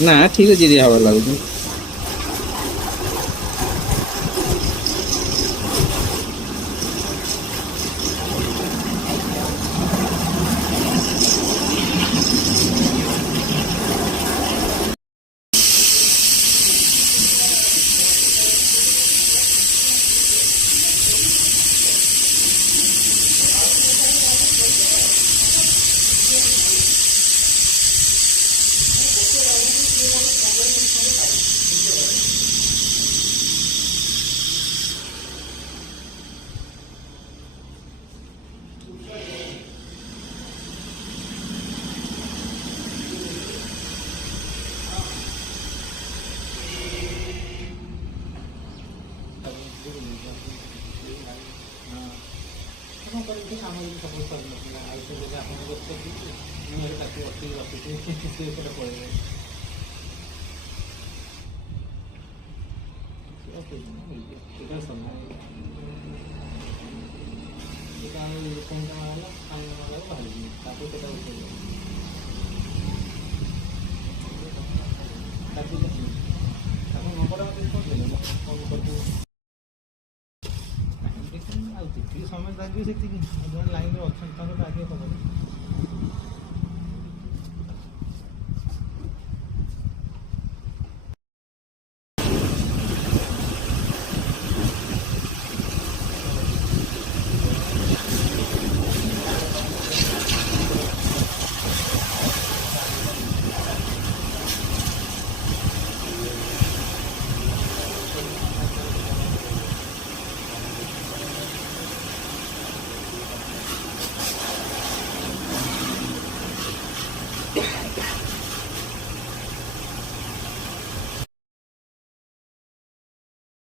ନା ଠିକ ଅଛି ହବାର ଲାଗୁଛି। ସାମଗ୍ରୀ ସବୁ ସରିନଥିଲା ଆଉ ସେ ଯଦି ଆପଣ କରୁଛନ୍ତି ମୁଁ ତାକୁ ଅତି ରଖିଛି ସେ ପଳେଇବେ ସେଇଟା ସମୟ ସେଇଟା ଆଉ ଲୋକଙ୍କ ହେଲା କାମ ବାହାରିଯିବ ତାକୁ ସେଇଟା ଉଠେଇବ ତାକୁ ନମ୍ବର କଣ କରିବୁ ଆଉ ଯେତିକି ସମୟ ଲାଗିବ ସେତିକି ଲାଇନ୍ରେ ଅଛନ୍ତି ତାଙ୍କର ଆଗେ ଖବର